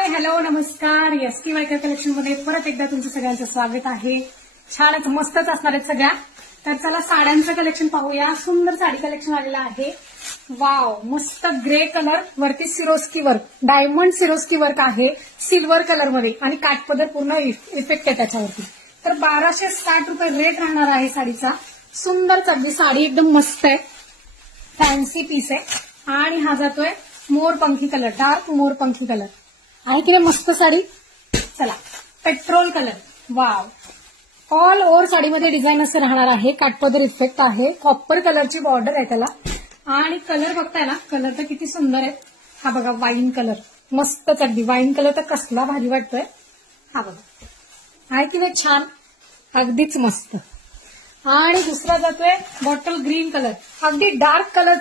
Hi hello नमस्कार. ST Waikar collection मध्ये परत एकदा तुमचं सगळ्यांचं स्वागत आहे. छानच मस्तच असणार आहेत सगळ्या. तर चला साड्यांचं कलेक्शन पाहूया. सुंदर साडी कलेक्शन आलेलं आहे. वाव, मस्त ग्रे कलर वरती Swarovski work, diamond Swarovski work आहे सिल्वर कलर मध्ये आणि काठपदर पूर्ण इफेक्ट आहे त्याच्यावरती. तर 1260 रुपये रेट राहणार आहे साडीचा. सुंदर चढली साडी, एकदम मस्त आहे, फॅन्सी पीस आहे आणि हा जातोय मोरपंखी कलर, डार्क मोरपंखी कलर आहे की नाही मस्त साडी. चला petrol colour, wow, all over साडीमध्ये डिझाईन असं राहणार आहे. काठपदर इफेक्ट आहे, कॉपर कलरची बॉर्डर आहे त्याला आणि कलर बघताय ना, कलर तर किती सुंदर आहे. हा बघा वाईन कलर, मस्त चढली वाईन कलर, तर कसला भारी वाटतोय. हा बघा आहे की नाही छान, अगदीच मस्त. आणि दुसरा जातोय बॉटल ग्रीन कलर, अगदी डार्क कलर